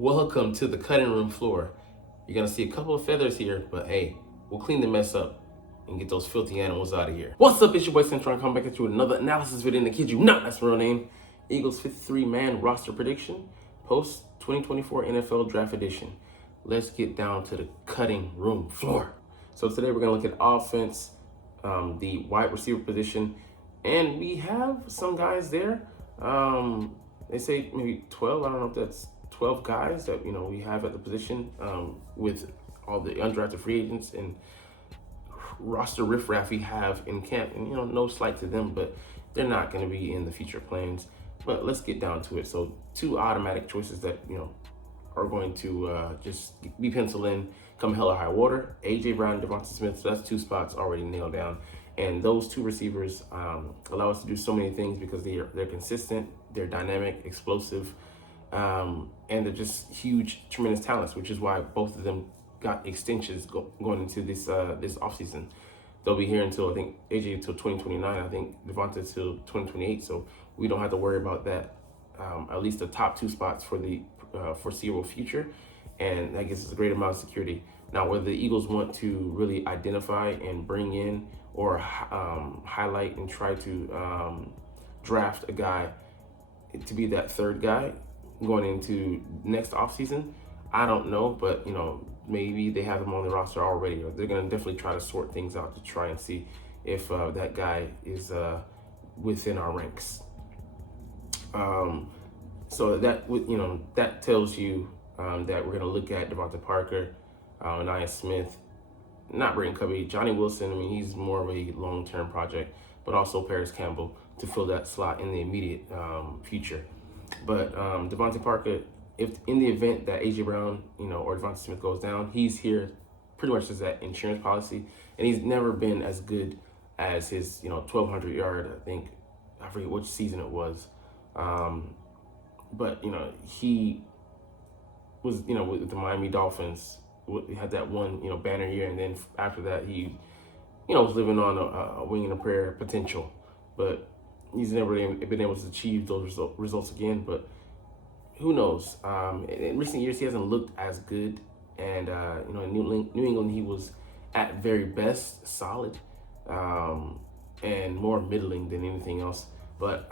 Welcome to the cutting room floor. You're gonna see a couple of feathers here, but hey, we'll clean the mess up and get those filthy animals out of here. What's up, it's your boy Cintron, coming back at you with another analysis video, and to kid you not, that's my real name. Eagles 53-man roster prediction, post 2024 NFL Draft Edition. Let's get down to the cutting room floor. So today we're gonna look at offense, the wide receiver position, and we have some guys there. They say maybe 12, I don't know if that's 12 guys that we have at the position, with all the undrafted free agents and roster riffraff we have in camp. And no slight to them, but they're not going to be in the future plans. But let's get down to it. So two automatic choices that are going to just be penciled in come hell or high water: AJ Brown and Devonta Smith. So that's two spots already nailed down. And those two receivers allow us to do so many things because they're consistent, they're dynamic, explosive, and they're just huge, tremendous talents, which is why both of them got extensions going into this offseason. They'll be here until, I think, AJ until 2029, I think Devonta until 2028, so we don't have to worry about that, at least the top two spots for the foreseeable future, and that gives us a great amount of security. Now, whether the Eagles want to really identify and bring in or highlight and try to draft a guy to be that third guy going into next offseason, I don't know, but maybe they have him on the roster already, or they're going to definitely try to sort things out to try and see if that guy is within our ranks. So that tells you that we're going to look at Devonta Parker, Nia Smith, not Britton Covey, Johnny Wilson. I mean, he's more of a long-term project, but also Paris Campbell to fill that slot in the immediate future. But Devonta Parker, if in the event that AJ Brown, or Devonta Smith goes down, he's here pretty much as that insurance policy, and he's never been as good as his 1,200 yard. I forget which season it was, but he was with the Miami Dolphins. He had that one banner year, and then after that he was living on a wing and a prayer potential, but he's never been able to achieve those results again. But who knows? In recent years, he hasn't looked as good. And, in New England, he was at very best solid, and more middling than anything else. But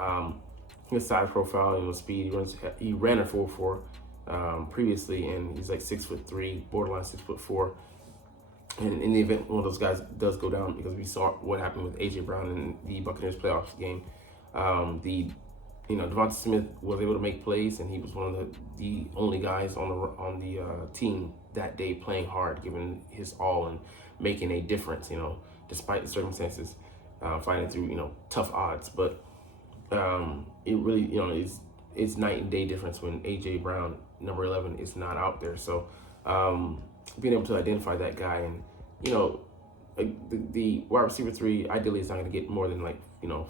his size profile, speed, he ran a 4.4 previously, and he's like 6'3", borderline 6'4". And in the event one of those guys does go down, because we saw what happened with AJ Brown in the Buccaneers playoffs game, Devonta Smith was able to make plays, and he was one of the only guys on the team that day playing hard, giving his all and making a difference, despite the circumstances, fighting through tough odds. But it really it's night and day difference when AJ Brown, number 11, is not out there. So being able to identify that guy, and the wide receiver 3 ideally is not going to get more than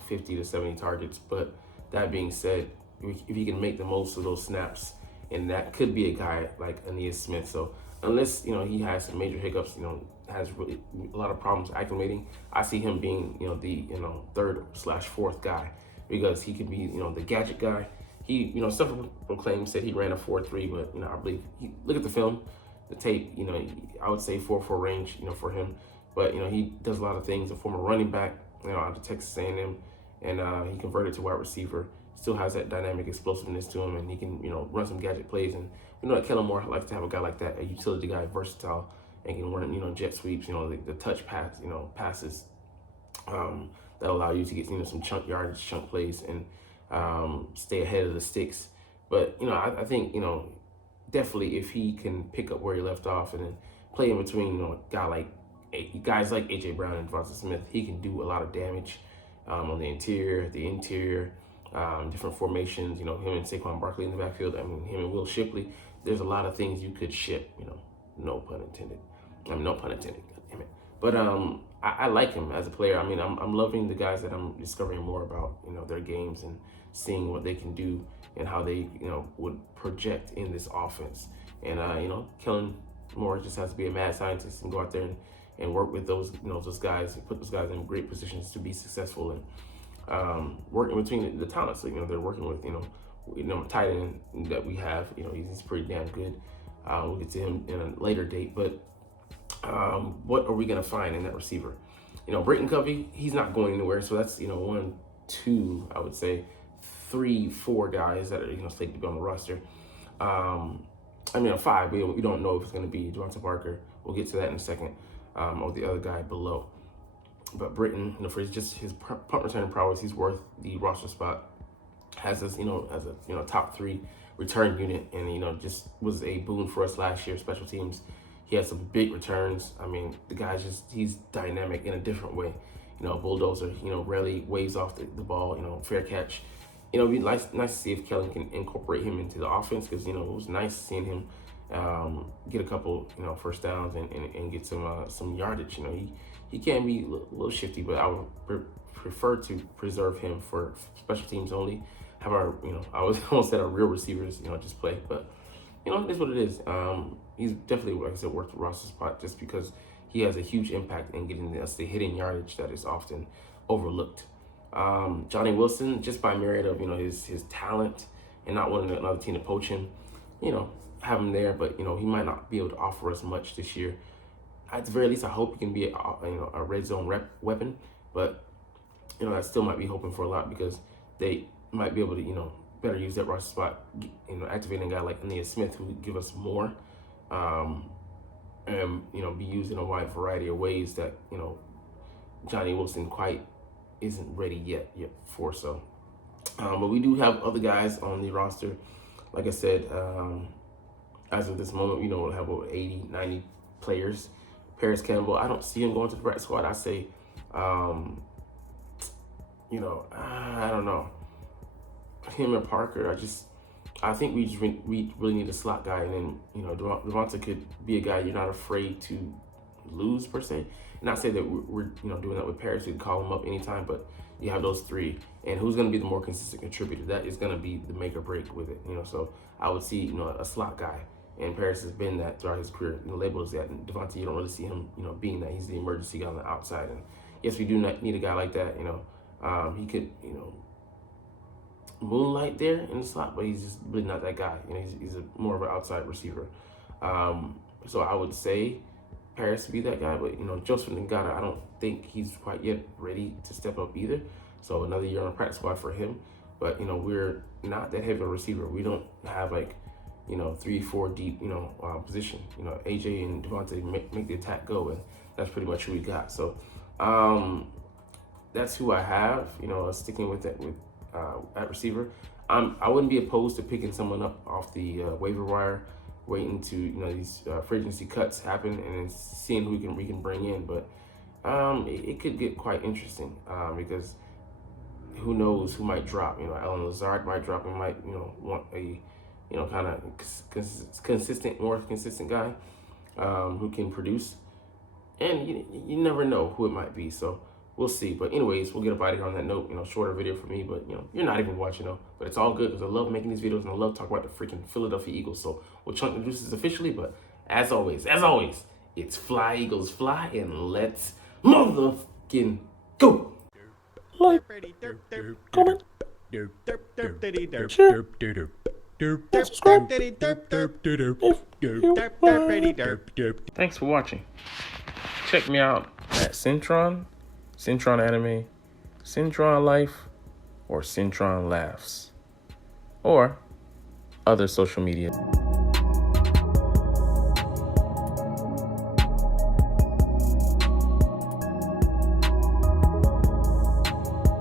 50 to 70 targets. But that being said, if he can make the most of those snaps, and that could be a guy like Aeneas Smith. So unless he has some major hiccups, has really a lot of problems acclimating, I see him being the third/fourth guy, because he could be the gadget guy. He self-proclaimed said he ran a 4.3, but I believe look at the film, the tape. I would say 4.4 range for him. But he does a lot of things. A former running back, out of Texas A&M, and he converted to wide receiver. Still has that dynamic explosiveness to him, and he can run some gadget plays. And we know that Kellen Moore likes to have a guy like that, a utility guy, versatile, and can run jet sweeps, the touch pass, passes that allow you to get some chunk yardage, chunk plays, and stay ahead of the sticks. But I think definitely if he can pick up where he left off and then play in between guys like AJ Brown and Devonta Smith, he can do a lot of damage on the interior, different formations. Him and Saquon Barkley in the backfield. I mean, him and Will Shipley. There's a lot of things you could ship. No pun intended. No pun intended. Damn it. But I like him as a player. I mean, I'm loving the guys that I'm discovering more about. Their games and seeing what they can do and how they would project in this offense. And Kellen Moore just has to be a mad scientist and go out there and work with those guys, and put those guys in great positions to be successful, and working between the talents. So, they're working with tight end that we have. He's pretty damn good. We'll get to him in a later date. But what are we gonna find in that receiver? Britton Covey, he's not going anywhere. So that's 1, 2, I would say 3, 4 guys that are slated to be on the roster. 5. We don't know if it's gonna be Devontae Parker. We'll get to that in a second. Or the other guy below. But Britton, for just his punt returning prowess, he's worth the roster spot. Has us, as a top 3 return unit, and just was a boon for us last year. Special teams, he had some big returns. The guy's he's dynamic in a different way. Bulldozer. Rarely waves off the ball. Fair catch. It'd be nice to see if Kellen can incorporate him into the offense, because it was nice seeing him get a couple first downs and get some yardage. He can be a little shifty, but I would prefer to preserve him for special teams only. Have our I was almost said our real receivers just play, but it is what it is. He's definitely, like I said, worth the roster spot just because he has a huge impact in getting the hidden yardage that is often overlooked. Johnny Wilson, just by merit of his talent and not wanting another team to poach him, have him there, but he might not be able to offer us much this year. At the very least, I hope he can be a red zone weapon, but I still might be hoping for a lot, because they might be able to better use that roster spot, activating a guy like Aeneas Smith who would give us more, and be used in a wide variety of ways that Johnny Wilson quite isn't ready yet for. So but we do have other guys on the roster. Like I said, as of this moment, we'll have over 80, 90 players. Paris Campbell, I don't see him going to the practice squad. I say, I don't know. Him and Parker, I think we really need a slot guy, and then Devontae could be a guy you're not afraid to lose per se. Not say that we're doing that with Paris. We can call him up anytime, but you have those 3, and who's going to be the more consistent contributor? That is going to be the make or break with it. So I would see a slot guy, and Paris has been that throughout his career. Labeled as that, and Devontae, you don't really see him being that. He's the emergency guy on the outside, and yes, we do need a guy like that. He could moonlight there in the slot, but he's just really not that guy. He's more of an outside receiver. So I would say Paris to be that guy, but Joseph Ngata, I don't think he's quite yet ready to step up either. So another year on the practice squad for him. But we're not that heavy a receiver. We don't have 3, 4 deep position. AJ and Devontae make the attack go, and that's pretty much who we got. So that's who I have. Sticking with that at receiver. I wouldn't be opposed to picking someone up off the waiver wire, waiting to these free agency cuts happen, and then seeing who we can bring in. But it could get quite interesting because who knows who might drop. Alan Lazard might drop and might want a kind of more consistent guy who can produce, and you never know who it might be. So we'll see. But anyways, we'll get up out of here on that note. Shorter video for me, but you're not even watching though. But it's all good because I love making these videos and I love talking about the freaking Philadelphia Eagles. So we'll chunk the juices officially. But as always, it's fly Eagles fly, and let's motherfucking go. Like, comment, share, subscribe if you want. Thanks for watching. Check me out at Cintron, Cintron Anime, Cintron Life, or Cintron Laughs, or other social media.